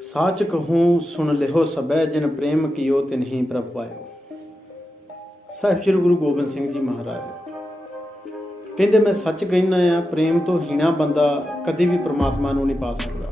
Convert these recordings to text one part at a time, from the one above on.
साच कहूँ सुन लिहो सबै जिन प्रेम कियो तिन्ही प्रभ पायो। ਸਾਹਿਬ ਸ੍ਰੀ ਗੁਰੂ ਗੋਬਿੰਦ ਸਿੰਘ ਜੀ ਮਹਾਰਾਜ ਕਹਿੰਦੇ ਮੈਂ ਸੱਚ ਕਹਿੰਦਾ ਆ, ਪ੍ਰੇਮ ਤੋਂ ਹੀਣਾ ਬੰਦਾ ਕਦੇ ਵੀ ਪ੍ਰਮਾਤਮਾ ਨੂੰ ਨਹੀਂ ਪਾ ਸਕਦਾ।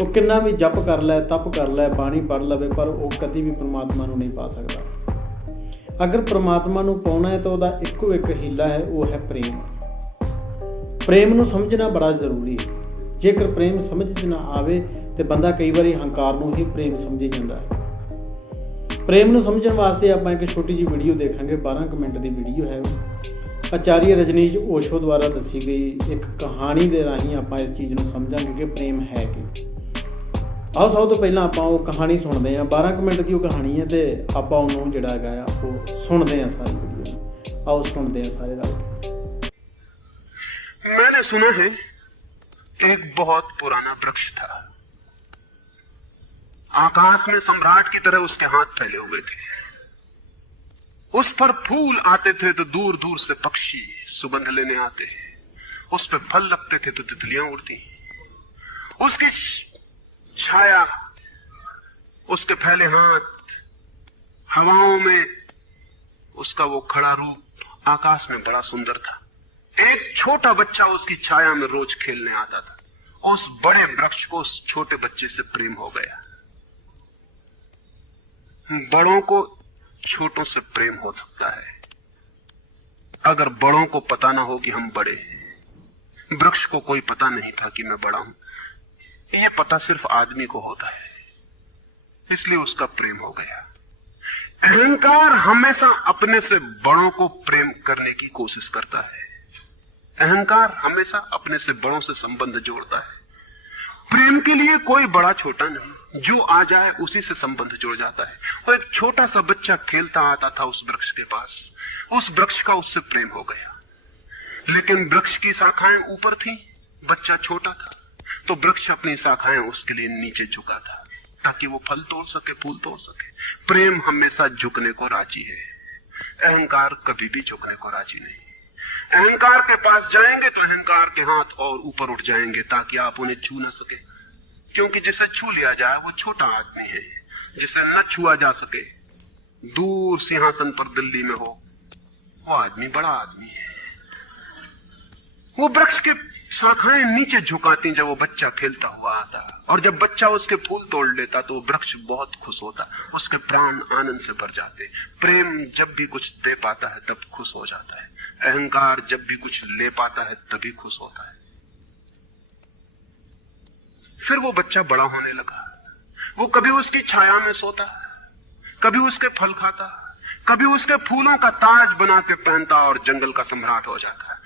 ਉਹ ਕਿੰਨਾ ਵੀ ਜਪ ਕਰ ਲੈ, ਤਪ ਕਰ ਲੈ, ਬਾਣੀ ਪੜ੍ਹ ਲਵੇ, ਪਰ ਉਹ ਕਦੇ ਵੀ ਪ੍ਰਮਾਤਮਾ ਨੂੰ ਨਹੀਂ ਪਾ ਸਕਦਾ। ਅਗਰ ਪ੍ਰਮਾਤਮਾ ਨੂੰ ਪਾਉਣਾ ਹੈ ਤਾਂ ਉਹਦਾ ਇੱਕੋ ਇੱਕ ਹੀਲਾ ਹੈ, ਉਹ ਹੈ ਪ੍ਰੇਮ। ਪ੍ਰੇਮ ਨੂੰ ਸਮਝਣਾ ਬੜਾ ਜ਼ਰੂਰੀ ਹੈ। ਜੇਕਰ ਪ੍ਰੇਮ ਸਮਝ 'ਚ ਨਾ ਆਵੇ ਤੇ ਬੰਦਾ ਕਈ ਵਾਰੀ ਹੰਕਾਰ ਨੂੰ ਹੀ ਪ੍ਰੇਮ ਸਮਝੀ ਜਾਂਦਾ ਹੈ। ਪ੍ਰੇਮ ਨੂੰ ਸਮਝਣ ਵਾਸਤੇ ਆਪਾਂ ਇੱਕ ਛੋਟੀ ਜਿਹੀ ਵੀਡੀਓ ਦੇਖਾਂਗੇ। 12 ਕੁ ਮਿੰਟ ਦੀ ਵੀਡੀਓ ਹੈ। ਆਚਾਰੀਆ ਰਜਨੀਸ਼ ਓਸ਼ੋ ਦੁਆਰਾ ਦੱਸੀ ਗਈ ਇੱਕ ਕਹਾਣੀ ਦੇ ਰਾਹੀਂ ਆਪਾਂ ਇਸ ਚੀਜ਼ ਨੂੰ ਸਮਝਾਂਗੇ ਕਿ ਪ੍ਰੇਮ ਹੈ ਕੀ। ਆਓ ਸਭ ਤੋਂ ਪਹਿਲਾਂ ਆਪਾਂ ਉਹ ਕਹਾਣੀ ਸੁਣਦੇ ਹਾਂ। 12 ਕੁ ਮਿੰਟ ਦੀ ਉਹ ਕਹਾਣੀ ਹੈ ਤੇ ਆਪਾਂ ਉਹਨੂੰ ਜਿਹੜਾ ਹੈਗਾ ਆ ਉਹ ਸੁਣਦੇ ਹਾਂ ਸਾਰੀ ਵੀਡੀਓ ਨੂੰ। ਆਓ ਸੁਣਦੇ ਹਾਂ ਸਾਰੇ ਰਲ ਕੇ। मैंने सुना है एक बहुत पुराना वृक्ष था। आकाश में सम्राट की तरह उसके हाथ फैले हुए थे। उस पर फूल आते थे तो दूर दूर से पक्षी सुगंध लेने आते। उस पर फल लगते थे तो तितलियां उड़ती। उसकी छाया, उसके फैले हाथ, हवाओं में उसका वो खड़ा रूप आकाश में बड़ा सुंदर था। एक छोटा बच्चा उसकी छाया में रोज खेलने आता था। उस बड़े वृक्ष को उस छोटे बच्चे से प्रेम हो गया। बड़ों को छोटों से प्रेम हो सकता है अगर बड़ों को पता ना हो कि हम बड़े हैं। वृक्ष को कोई पता नहीं था कि मैं बड़ा हूं। यह पता सिर्फ आदमी को होता है, इसलिए उसका प्रेम हो गया। अहंकार हमेशा अपने से बड़ों को प्रेम करने की कोशिश करता है। अहंकार हमेशा अपने से बड़ों से संबंध जोड़ता है। प्रेम के लिए कोई बड़ा छोटा नहीं, जो आ जाए उसी से संबंध जुड़ जाता है। और एक छोटा सा बच्चा खेलता आता था उस वृक्ष के पास। उस वृक्ष का उससे प्रेम हो गया। लेकिन वृक्ष की शाखाएं ऊपर थी, बच्चा छोटा था, तो वृक्ष अपनी शाखाएं उसके लिए नीचे झुका था ताकि वो फल तोड़ सके, फूल तोड़ सके। प्रेम हमेशा झुकने को राजी है, अहंकार कभी भी झुकने को राजी नहीं। अहंकार के पास जाएंगे तो अहंकार के हाथ और ऊपर उठ जाएंगे ताकि आप उन्हें छू न सके, क्योंकि जिसे छू लिया जाए वो छोटा आदमी है। जिसे न छुआ जा सके, दूर सिंहासन पर दिल्ली में हो, वो आदमी बड़ा आदमी है। वो वृक्ष के शाखाएं नीचे झुकाती जब वो बच्चा खेलता हुआ आता, और जब बच्चा उसके फूल तोड़ लेता तो वो वृक्ष बहुत खुश होता, उसके प्राण आनंद से भर जाते। प्रेम जब भी कुछ दे पाता है तब खुश हो जाता है। अहंकार जब भी कुछ ले पाता है तभी खुश होता है। फिर वो बच्चा बड़ा होने लगा। वो कभी उसकी छाया में सोता, कभी उसके फल खाता, कभी उसके फूलों का ताज बना के पहनता और जंगल का सम्राट हो जाता है।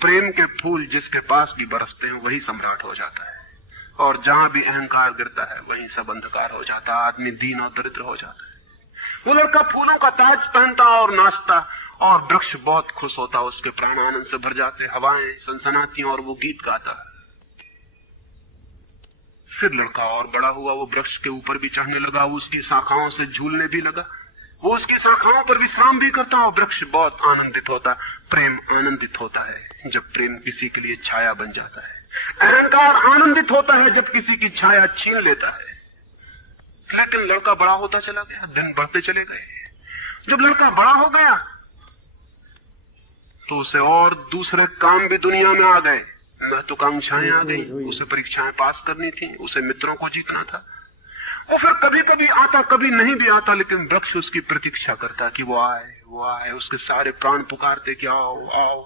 प्रेम के फूल जिसके पास भी बरसते हैं वही सम्राट हो जाता है, और जहां भी अहंकार गिरता है वहीं सब अंधकार हो जाता है। आदमी दीन और दरिद्र हो जाता है। वो लड़का फूलों का ताज पहनता और नाचता, और वृक्ष बहुत खुश होता, उसके प्राण आनंद से भर जाते, हवाएं सनसनाती और वो गीत गाता। फिर लड़का और बड़ा हुआ, वो वृक्ष के ऊपर भी चढ़ने लगा, वो उसकी शाखाओं से झूलने भी लगा, वो उसकी शाखाओं पर विश्राम भी करता, और वृक्ष बहुत आनंदित होता। प्रेम आनंदित होता है जब प्रेम किसी के लिए छाया बन जाता है। अहंकार आनंदित होता है जब किसी की छाया छीन लेता है। लेकिन लड़का बड़ा होता चला गया, दिन बढ़ते चले गए। जब लड़का बड़ा हो गया तो उसे और दूसरे काम भी दुनिया में आ गए, महत्वाकांक्षाएं आ गई, उसे परीक्षाएं पास करनी थी, उसे मित्रों को जीतना था। वो फिर कभी कभी आता, कभी नहीं भी आता, लेकिन वृक्ष उसकी प्रतीक्षा करता कि वो आए, वो आए। उसके सारे प्राण पुकारते कि आओ आओ।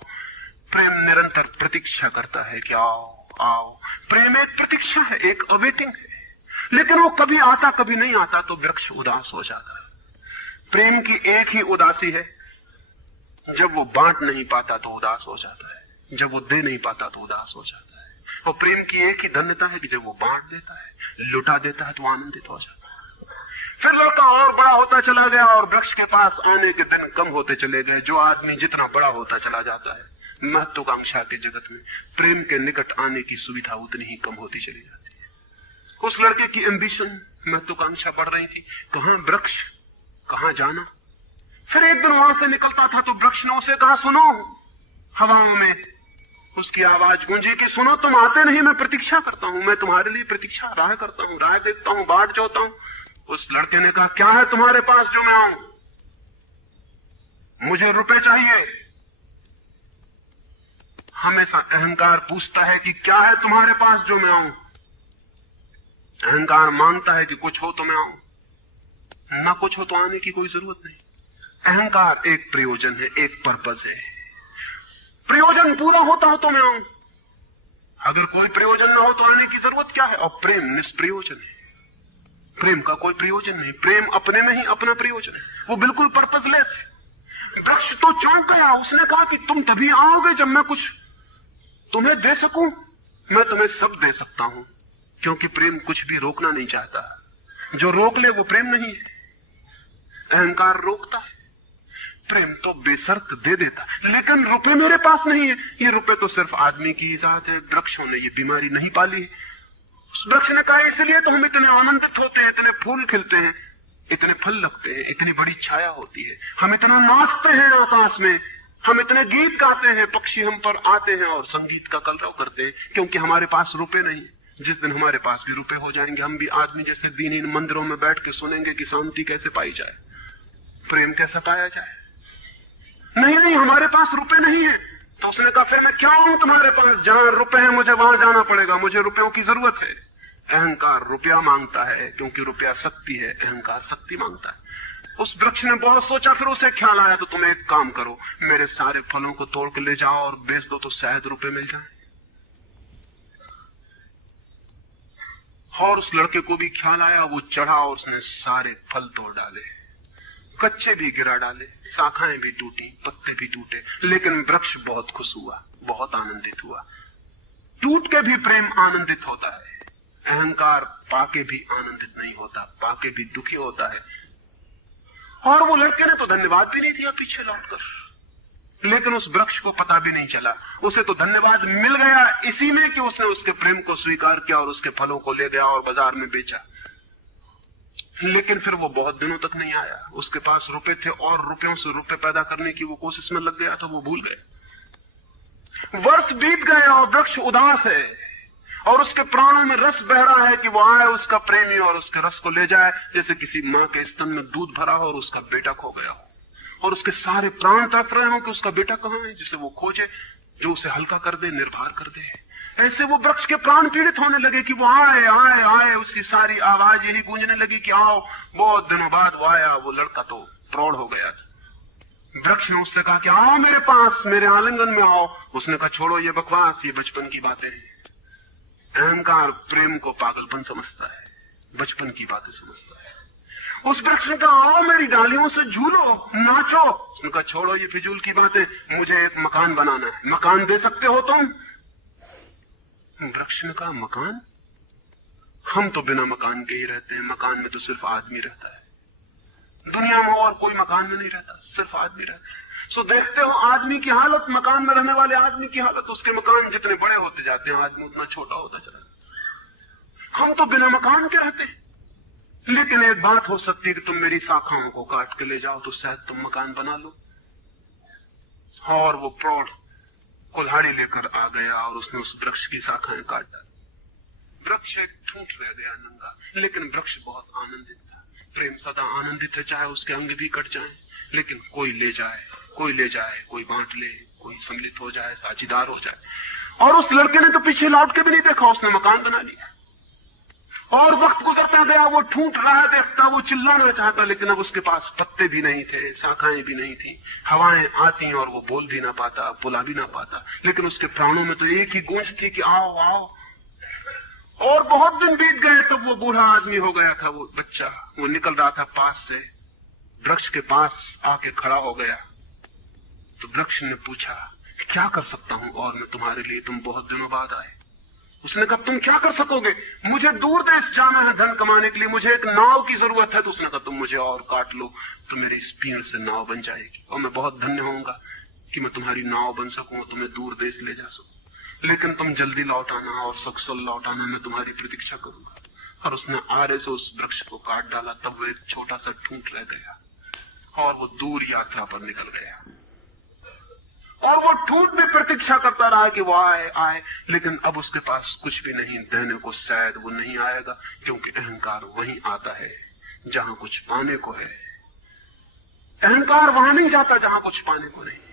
प्रेम निरंतर प्रतीक्षा करता है कि आओ आओ। प्रेम एक प्रतीक्षा है, एक अवेटिंग है। लेकिन वो कभी आता, कभी नहीं आता, तो वृक्ष उदास हो जाता है। प्रेम की एक ही उदासी है, जब वो बांट नहीं पाता तो उदास हो जाता है, जब वो दे नहीं पाता तो उदास हो जाता है। और प्रेम की एक ही धन्यता है कि जब वो बांट देता है, लुटा देता है, तो आनंदित हो जाता है। फिर लड़का और बड़ा होता चला गया, और वृक्ष के पास आने के दिन कम होते चले गए। जो आदमी जितना बड़ा होता चला जाता है, महत्वाकांक्षा के जगत में प्रेम के निकट आने की सुविधा उतनी ही कम होती चली जाती है। उस लड़के की एम्बिशन, महत्वाकांक्षा बढ़ रही थी। कहां वृक्ष, कहां जाना। फिर एक दिन वहां से निकलता था तो वृक्ष ने उसे कहा, सुनो, हवाओं में उसकी आवाज गूंजी कि सुनो तुम आते नहीं, मैं प्रतीक्षा करता हूं, मैं तुम्हारे लिए प्रतीक्षा राह करता हूं, राह देखता हूं, बाट जोता हूं। उस लड़के ने कहा क्या है तुम्हारे पास जो मैं आऊं? मुझे रुपए चाहिए। हमेशा अहंकार पूछता है कि क्या है तुम्हारे पास जो मैं आऊं। अहंकार मांगता है कि कुछ हो तो मैं आऊं, ना कुछ हो तो आने की कोई जरूरत नहीं। अहंकार एक प्रयोजन है, एक पर्पज है। प्रयोजन पूरा होता हो तो मैं आऊं, अगर कोई प्रयोजन ना हो तो आने की जरूरत क्या है? और प्रेम निष्प्रयोजन है, प्रेम का कोई प्रयोजन नहीं। प्रेम अपने में ही अपना प्रयोजन है, वो बिल्कुल पर्पजलेस है। वृक्ष तो चौंक गया, उसने कहा कि तुम तभी आओगे जब मैं कुछ तुम्हें दे सकूं। मैं तुम्हें सब दे सकता हूं, क्योंकि प्रेम कुछ भी रोकना नहीं चाहता। जो रोक ले वो प्रेम नहीं है। अहंकार रोकता है, प्रेम तो बेशर्त दे देता। लेकिन रुपए मेरे पास नहीं है। ये रुपए तो सिर्फ आदमी की इजाजत है, वृक्षों ने ये बीमारी नहीं पाली है। उस वृक्ष ने कहा इसलिए तो हम इतने आनंदित होते हैं, इतने फूल खिलते हैं, इतने फल लगते हैं, इतनी बड़ी छाया होती है, हम इतना नाचते हैं आकाश में, हम इतने गीत गाते हैं, पक्षी हम पर आते हैं और संगीत का कलरव करते हैं, क्योंकि हमारे पास रुपए नहीं। जिस दिन हमारे पास भी रुपए हो जाएंगे, हम भी आदमी जैसे दीनहीन मंदिरों में बैठ के सुनेंगे कि शांति कैसे पाई जाए, प्रेम कैसे पाया जाए। नहीं, हमारे पास रुपए नहीं है। तो उसने कहा फिर मैं क्या हूं तुम्हारे पास? जहां रुपए हैं मुझे वहां जाना पड़ेगा, मुझे रुपयों की जरूरत है। अहंकार रुपया मांगता है, क्योंकि रुपया शक्ति है, अहंकार शक्ति मांगता है। उस वृक्ष ने बहुत सोचा, फिर उसे ख्याल आया तो तुम एक काम करो, मेरे सारे फलों को तोड़ के ले जाओ और बेच दो तो शायद रुपए मिल जाए। और उस लड़के को भी ख्याल आया, वो चढ़ा और उसने सारे फल तोड़ डाले, कच्चे भी गिरा डाले, शाखाएं भी टूटी, पत्ते भी टूटे, लेकिन वृक्ष बहुत खुश हुआ, बहुत आनंदित हुआ। टूट के भी प्रेम आनंदित होता है, अहंकार पाके भी आनंदित नहीं होता, पाके भी दुखी होता है। और वो लड़के ने तो धन्यवाद भी नहीं दिया पीछे लौटकर, लेकिन उस वृक्ष को पता भी नहीं चला, उसे तो धन्यवाद मिल गया इसी में कि उसने उसके प्रेम को स्वीकार किया और उसके फलों को ले गया और बाजार में बेचा। लेकिन फिर वो बहुत दिनों तक नहीं आया। उसके पास रुपए थे और रुपयों से रुपए पैदा करने की वो कोशिश में लग गया था, वो भूल गए। वर्ष बीत गए और वृक्ष उदास है और उसके प्राणों में रस बह रहा है कि वो आए उसका प्रेमी और उसके रस को ले जाए, जैसे किसी माँ के स्तन में दूध भरा हो और उसका बेटा खो गया हो और उसके सारे प्राण तड़प रहे हो कि उसका बेटा कहाँ है, जिसे वो खोजे, जो उसे हल्का कर दे, निर्भर कर दे। ऐसे वो वृक्ष के प्राण पीड़ित होने लगे कि वो आए आए आए, उसकी सारी आवाज यही गूंजने लगी कि आओ। बहुत दिनों बाद वो आया, वो लड़का तो प्रौढ़ हो गया था। वृक्ष ने उससे कहा कि आओ मेरे पास, मेरे आलिंगन में आओ। उसने कहा छोड़ो ये बकवास, ये बचपन की बातें हैं। अहंकार प्रेम को पागलपन समझता है, बचपन की बातें समझता है। उस वृक्ष ने कहा आओ मेरी डालियों से झूलो, नाचो। उसने कहा छोड़ो ये फिजूल की बातें, मुझे एक मकान बनाना है, मकान दे सकते हो तुम? वृक्ष ने कहा मकान? हम तो बिना मकान के ही रहते हैं, मकान में तो सिर्फ आदमी रहता है। दुनिया में और कोई मकान में नहीं रहता, सिर्फ आदमी रहता है। सो देखते हो आदमी की हालत, मकान में रहने वाले आदमी की हालत। उसके मकान जितने बड़े होते जाते हैं, आदमी उतना छोटा होता चला। हम तो बिना मकान के रहते हैं। लेकिन एक बात हो सकती है कि तुम मेरी शाखाओं को काट के ले जाओ तो शायद तुम मकान बना लो। और वो प्रौढ़ कुल्हाड़ी लेकर आ गया और उसने उस वृक्ष की शाखाएं काट डाली। वृक्ष एक ठूंठ रह गया नंगा, लेकिन वृक्ष बहुत आनंदित था। प्रेम सदा आनंदित है, चाहे उसके अंग भी कट जाएं, लेकिन कोई ले जाए, कोई ले जाए, कोई बांट ले, कोई सम्मिलित हो जाए, साझीदार हो जाए। और उस लड़के ने तो पीछे लौट के भी नहीं देखा, उसने मकान बना लिया। और वक्त गुजरता गया, वो ठूंठ रहा देखता, वो चिल्लाना चाहता, लेकिन अब उसके पास पत्ते भी नहीं थे, शाखाएं भी नहीं थी, हवाएं आती और वो बोल भी ना पाता, बुला भी ना पाता। लेकिन उसके प्राणों में तो एक ही गूंज थी कि आओ आओ। और बहुत दिन बीत गए, तब वो बूढ़ा आदमी हो गया था। वो बच्चा, वो निकल रहा था पास से, वृक्ष के पास आके खड़ा हो गया। तो वृक्ष ने पूछा क्या कर सकता हूं और मैं तुम्हारे लिए, तुम बहुत दिनों बाद आए। उसने कहा तुम क्या कर सकोगे? मुझे दूर देश जाना है धन कमाने के लिए, मुझे एक नाव की जरूरत है। तो उसने कहा तुम मुझे और काट लो तो मेरी इस पीड़ से नाव बन जाएगी और मैं बहुत धन्य होऊंगा कि मैं तुम्हारी नाव बन सकूं और तुम्हें दूर देश ले जा सकूं। लेकिन तुम जल्दी लौट आना और सकुशल लौट आना, मैं तुम्हारी प्रतीक्षा करूंगा। और उसने आरे से उस वृक्ष को काट डाला। तब वो एक छोटा सा ठूंठ रह गया और वो दूर यात्रा पर निकल गया। और वो ठूठ भी प्रतीक्षा करता रहा कि वो आए आए, लेकिन अब उसके पास कुछ भी नहीं देने को, शायद वो नहीं आएगा, क्योंकि अहंकार वहीं आता है जहां कुछ पाने को है। अहंकार वहां नहीं जाता जहां कुछ पाने को नहीं।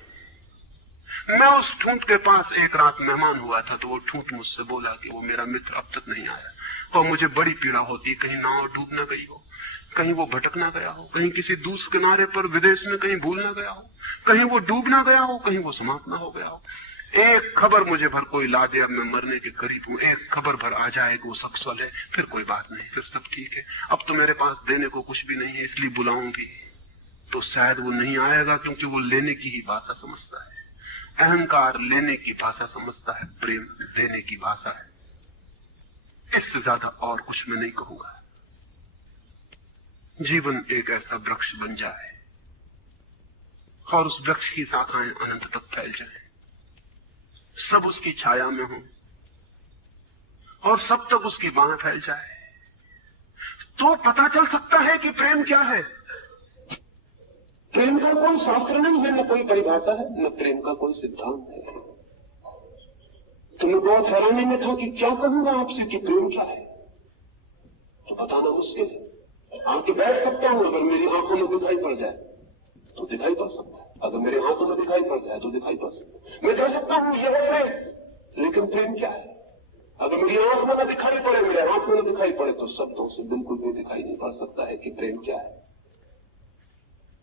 मैं उस ठूंठ के पास एक रात मेहमान हुआ था, तो वो ठूंठ मुझसे बोला कि वो मेरा मित्र अब तक नहीं आया, और मुझे बड़ी पीड़ा होती, कहीं नाव डूब ना गई हो, कहीं वो भटक ना गया हो, कहीं किसी दूसरे किनारे पर विदेश में कहीं भूल ना गया हो, कहीं वो डूब ना गया हो, कहीं वो समाप्त ना हो गया हो। एक खबर मुझे भर कोई ला दे, अब मैं मरने के करीब हूं, एक खबर भर आ जाए कि वो सक्षल है, फिर कोई बात नहीं, फिर सब ठीक है। अब तो मेरे पास देने को कुछ भी नहीं है, इसलिए बुलाऊंगी तो शायद वो नहीं आएगा, क्योंकि वो लेने की ही भाषा समझता है। अहंकार लेने की भाषा समझता है, प्रेम देने की भाषा है। इससे ज्यादा और कुछ मैं नहीं कहूंगा। जीवन एक ऐसा वृक्ष बन जाए और उस वृक्ष की शाखाएं अनंत तक फैल जाएं, सब उसकी छाया में हो और सब तक उसकी बाहें फैल जाए, तो पता चल सकता है कि प्रेम क्या है। प्रेम का कोई शास्त्र नहीं है, न कोई परिभाषा है, न प्रेम का कोई सिद्धांत है। तो मैं बहुत हैरानी में था कि क्या कहूंगा आपसे कि प्रेम क्या है, तो बताना मुश्किल है। आके बैठ सकता हूं, अगर मेरी आंखों में दिखाई पड़ जाए तो दिखाई पड़ सकता है, अगर मेरे हाथों में दिखाई पड़ जाए तो दिखाई पड़ सकता है। मैं कह सकता हूं यह है प्रेम, लेकिन प्रेम क्या है? अगर मेरी आंख में न दिखाई पड़े, मेरे हाथ में न दिखाई पड़े, तो शब्दों से बिल्कुल भी दिखाई नहीं पड़ सकता है कि प्रेम क्या है।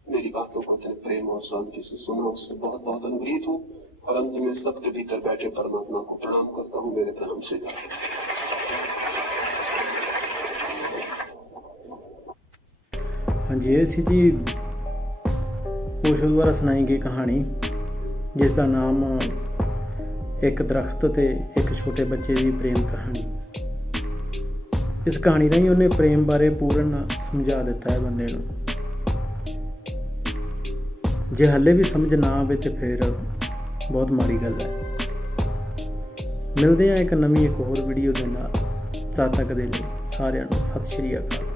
मेरी बातों को इतने प्रेम और शांति से सुना, उससे बहुत बहुत अनुग्रहित हूं, और अंत में सबके भीतर बैठे परमात्मा को प्रणाम करता हूं। मेरे प्रणाम से हाँ जी, ये सी जी ओशो द्वारा सुनाई गई कहानी, जिस का नाम एक दरख्त ते एक छोटे बच्चे की प्रेम कहानी। इस कहानी राही उन्हें प्रेम बारे पूर्ण समझा दिता है बंदे नूं। जे हले भी समझ ना आवे तो फिर बहुत माड़ी गल है। मिलते हैं एक नवीं एक होर वीडियो के नाल। तद तक दे लई सारिआं नूं सत श्री अकाल।